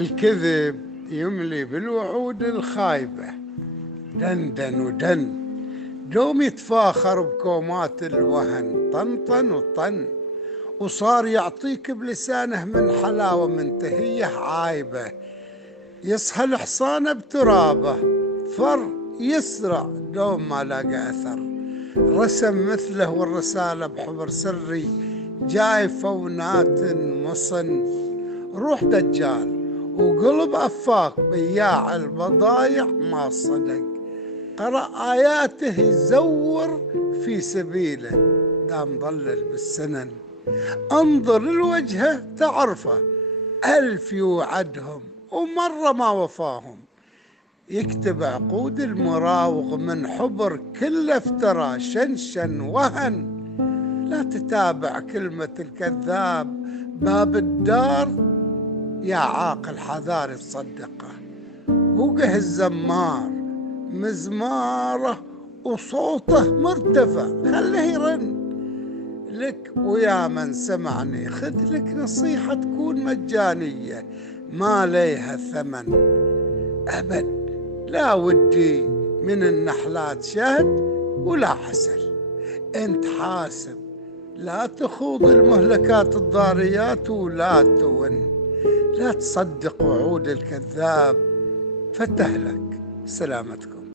الكذب يملي بالوعود الخايبة، دندن ودن دوم يتفاخر بكومات الوهن، طنطن وطن، وصار يعطيك بلسانه من حلاوة منتهية عايبة. يصحى الحصانة بترابه، فر يسرع دوم ما لاقى أثر، رسم مثله والرسالة بحبر سري، جايفة وناتن مصن، روح دجال وقلب أفاق، بياع البضايع ما صدق، قرأ آياته يزور في سبيله، دام ضلل بالسنن، انظر لوجهه تعرفه، ألف يوعدهم ومرة ما وفاهم، يكتب عقود المراوغ من حبر كله افترى، شنشن وهن، لا تتابع كلمة الكذاب، باب الدار يا عاقل حذار تصدقه، وقه الزمار مزماره وصوته مرتفع، خليه يرن لك، ويا من سمعني خذ لك نصيحة تكون مجانية ما ليها ثمن أبد. لا ودي من النحلات شهد ولا عسل، انت حاسب لا تخوض المهلكات الضاريات ولا تون، لا تصدق وعود الكذاب فتهلك. سلامتكم.